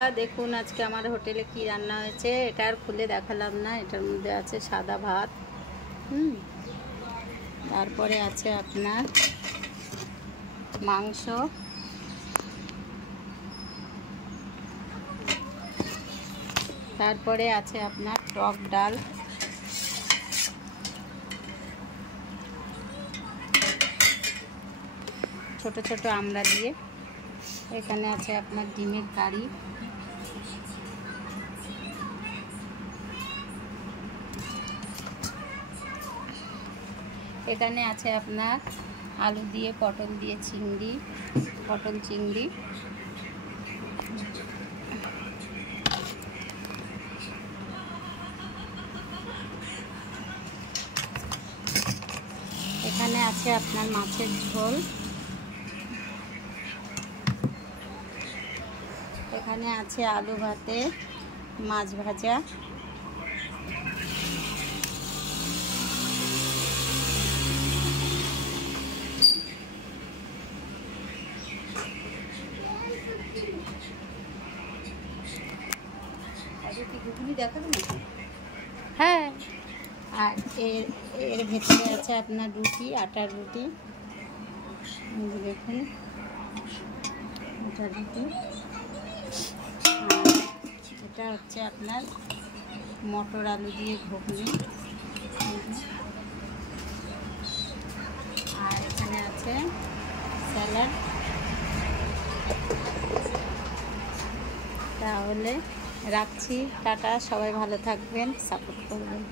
দেখুন আজকে আমার হোটেলে কি রান্না হয়েছে। এটা আর খুলে দেখালাম না। এটার মধ্যে আছে সাদা ভাত, তারপরে আছে আপনার মাংস, তারপরে আছে আপনার টক ডাল, ছোট ছোট আমড়া দিয়ে, এখানে আছে আপনার ডিমের কারি, এখানে আছে আপনার আলু দিয়ে পটল দিয়ে চিংড়ি, পটল চিংড়ি, এখানে আছে আপনার মাছের ঝোল, এখানে আছে আলু ভাতে মাছ ভাজা, হ্যাঁ, আর এর ভেতরে আছে আপনার রুটি, আটার রুটি, দেখুন আটার রুটি, আর এটা হচ্ছে আপনার মটর আলু দিয়ে ঘুগনি, আর এখানে আছে স্যালাড। তাহলে রাখছি, টাটা, সবাই ভালো থাকবেন, সাপোর্ট করবেন।